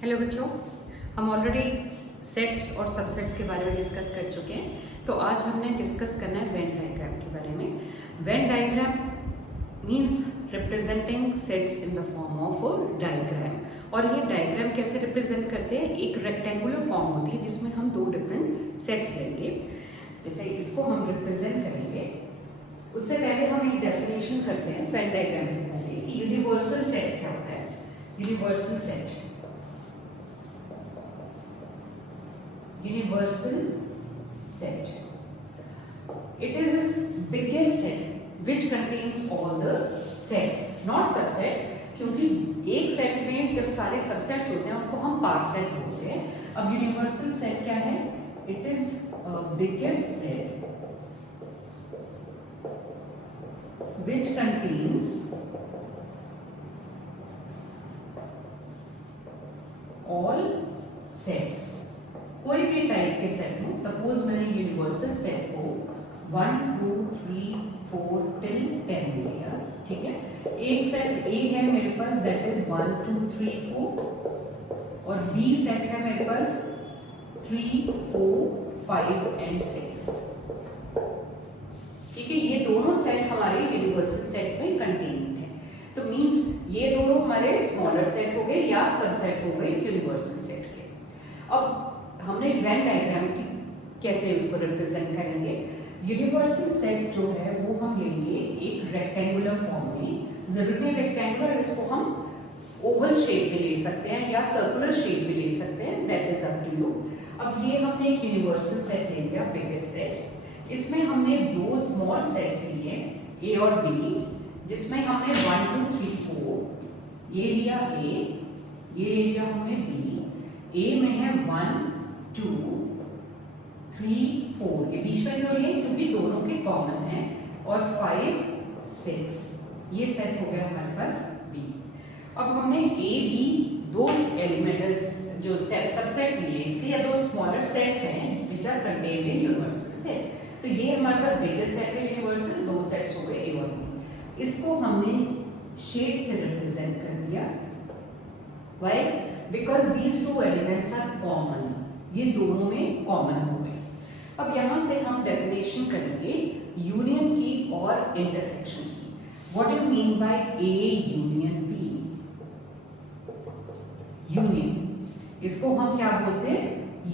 Hello बच्चों, हम already sets और सबसेट्स के बारे में डिस्कस कर चुके हैं। तो आज हमने डिस्कस करना है वेन डायग्राम के बारे में। Venn diagram means representing sets in the form of diagram. और ये डायग्राम कैसे रिप्रेजेंट करते हैं? एक रेक्टेंगुलर फॉर्म होती है जिसमें हम दो डिफरेंट सेट्स लेंगे। जैसे इसको हम रिप्रेजेंट करेंगे, उससे पहले हम एक डेफिनेशन करते हैं वेन डायग्राम से पहले कि यूनिवर्सल सेट क्या होता है। Universal set, universal set, it is its biggest set which contains all the sets, not subset, क्योंकि एक सेट में जब सारे सबसेट्स होते हैं उनको हम पार्ट सेट बोलते हैं। अब यूनिवर्सल सेट क्या है? It is biggest set which contains all sets। कोई भी टाइप के सेट हो, सपोज मैंने यूनिवर्सल सेट को 1 2 3 4 टिल 10 लिया, ठीक है। एक सेट ए है मेरे पास, दैट इज 1 2 3 4, और बी सेट है मेरे पास 3 4 5 एंड 6, ठीक है। ये दोनों सेट हमारे यूनिवर्सल सेट में कंटेन्ड है। तो मींस ये दोनों हमारे स्मॉलर सेट हो गए या सबसेट हो गए यूनिवर्सल सेट के। अब हमने वेन डायग्राम की कैसे उसको रिप्रेजेंट करेंगे। यूनिवर्सल सेट जो है वो हम लेंगे एक रेक्टेंगुलर फॉर्म में। जरूरी है रेक्टेंगुलर, इसको हम ओवल शेप में ले सकते हैं या सर्कुलर शेप में ले सकते हैं, that is up to you. अब ये हमने एक यूनिवर्सल सेट ले लिया, बिगेस्ट सेट। इसमें हमने दो स्मॉल सेट्स लिए, ए और बी, जिसमें हमने 1 2 3 4 ये लिया ए, ये ले लिया हमने बी। ए में है 1 2 3 4, ये बीच में क्यों लिए? क्योंकि दोनों के कॉमन है, और 5 6, ये सेट हो गया हमारे पास बी। अब हमने ए बी दो एलिमेंट्स जो सबसेट्स लिए, इसलिए दो स्मॉलर सेट्स हैं which are contained in universal set. तो ये हमारे पास बिगेस्ट सेट है यूनिवर्सल, दो सेट्स हो गए ए और बी। इसको हमने शेड से रिप्रेजेंट कर दिया। Why? Because these two elements are common, ये दोनों में कॉमन हो गए। अब यहां से हम डेफिनेशन करेंगे यूनियन की और इंटरसेक्शन की। What do you mean by A union B? Union, इसको हम क्या बोलते हैं?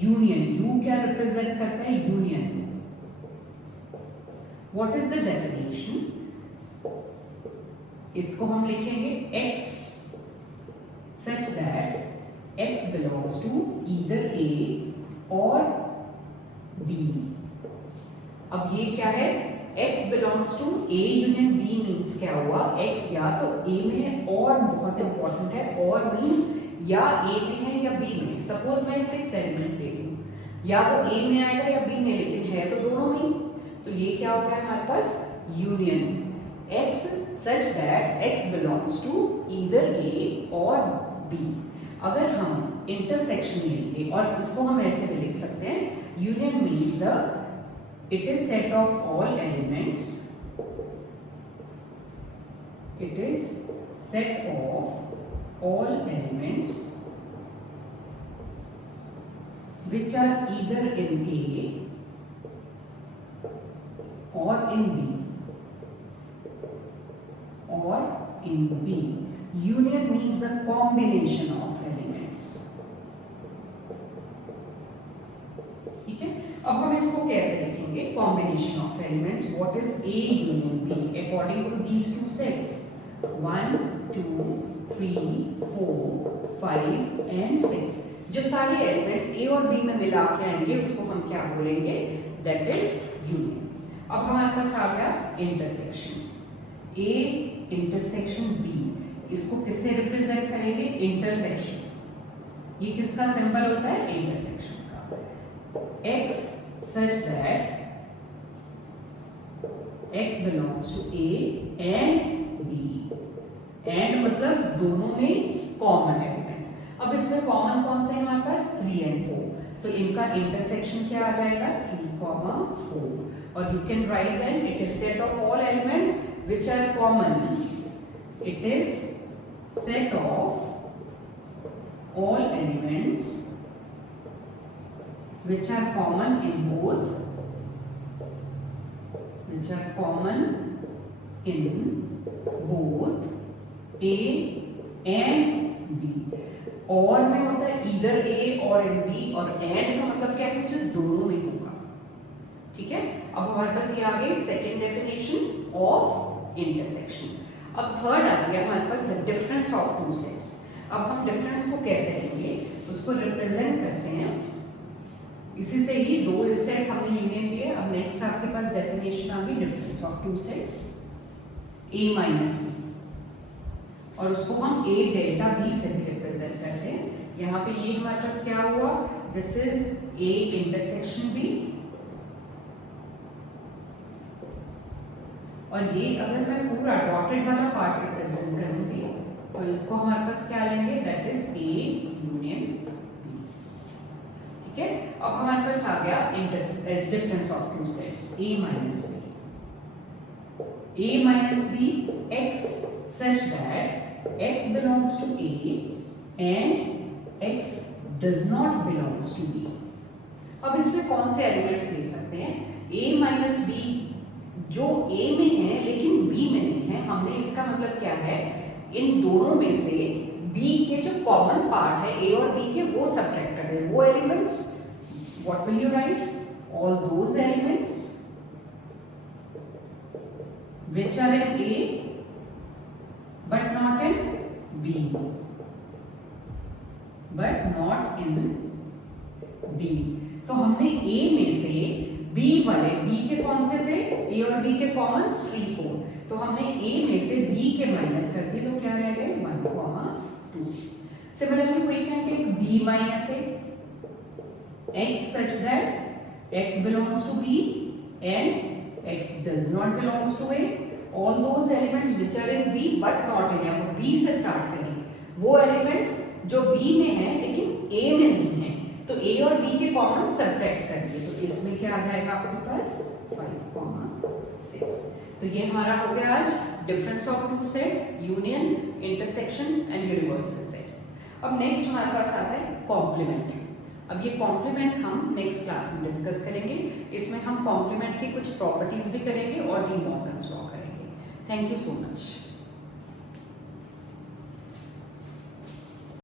यूनियन। यू क्या रिप्रेजेंट करता है? Union. What is the definition? इसको हम लिखेंगे x such that x belongs to either A or B। अब ये क्या है? x belongs to A union B means क्या हुआ? x या तो A में है, और बहुत इंपॉर्टेंट है, और मीन्स या A में है या B में। सपोज मैं 6 एलिमेंट ले लूं, या वो A में आएगा या B में, लेकिन है तो दोनों में। तो ये क्या हो गया हमारे पास? Union x such that x belongs to either A or B। अगर हम इंटरसेक्शन लेंगे, और इसको हम ऐसे भी लिख सकते हैं, union means it is set of all elements, it is set of all elements which are either in A or in B or in B। Union means the combination of elements, ठीक है। अब हम इसको कैसे लिखेंगे? Combination of elements. What is A union B according to these two sets 1 2 3 4 5 and 6। जो सारे elements A और B में मिला के आएंगे उसको हम क्या बोलेंगे? That is union. अब हमारे पास आ गया इंटरसेक्शन। A इंटरसेक्शन B, इसको किससे रिप्रेजेंट करेंगे? इंटरसेक्शन। ये किसका सिंबल होता है? इंटरसेक्शन का। x such that x belongs to A and B, and मतलब दोनों में कॉमन एलिमेंट। अब इसमें कॉमन कौन से हैं हमारे पास? 3 and 4, तो इनका इंटरसेक्शन क्या आ जाएगा? 3, 4। और you can write that it is set of all elements which are common, it is set of all elements elements which are common in both A and B। और में होता है either A और in B, और and का मतलब क्या है, जो दोनों में होगा। ठीक है, अब हमारे पास ये आ गई सेकेंड डेफिनेशन ऑफ इंटरसेक्शन। अब थर्ड आती है हमारे पास डिफरेंस ऑफ टू सेट्स। अब हम डिफरेंस को कैसे लेंगे, उसको रिप्रेजेंट करते हैं। इसी से ही दो सेट हमने यूनियन लिए। अब नेक्स्ट आपके पास डेफिनेशन आ गई difference of two sets A minus B, और उसको हम A डेल्टा B से भी रिप्रेजेंट करते हैं। यहाँ पे ये हमारे पास क्या हुआ, this is A intersection B, और ये अगर मैं पूरा डॉटेड वाला पार्ट रिप्रेजेंट करूंगी तो इसको हमारे पास क्या लेंगे, that is A union B। ठीक है, अब हमारे पास आ गया difference of two sets A minus B। A minus B x such that x belongs to A and x does not belongs to B। अब इसमें कौन से एलिमेंट्स ले सकते हैं, A minus B जो A में है लेकिन B में नहीं है। हमने इसका मतलब क्या है, इन दोनों में से B के जो कॉमन पार्ट है A और B के वो सब्ट्रैक्ट कर दे। वो elements, what will you right, all those elements which are in A but not in B, but not in B। तो हमने A में से B वाले, B के कौन से थे, A और B के कॉमन 3 4, तो हमने A में से B के माइनस कर दिए, तो क्या रह गए 1 2। Similarly we can take B minus A x such that x belongs to B and x does not belongs to A। all those elements which are in B but not in A। अब B से start करेंगे, वो elements जो B में है लेकिन A में नहीं है, तो A और B के कॉमन सब्ट्रैक्ट करके, तो इसमें क्या आ जाएगा आपके पास 5 6। तो ये हमारा हो गया आज difference of two sets, union, intersection and universal set. अब नेक्स्ट हमारे पास आता है कॉम्प्लीमेंट। अब ये कॉम्प्लीमेंट हम नेक्स्ट क्लास में डिस्कस करेंगे। इसमें हम कॉम्प्लीमेंट की कुछ प्रॉपर्टीज भी करेंगे और डी मॉर्गन्स लॉ करेंगे। Thank you so much.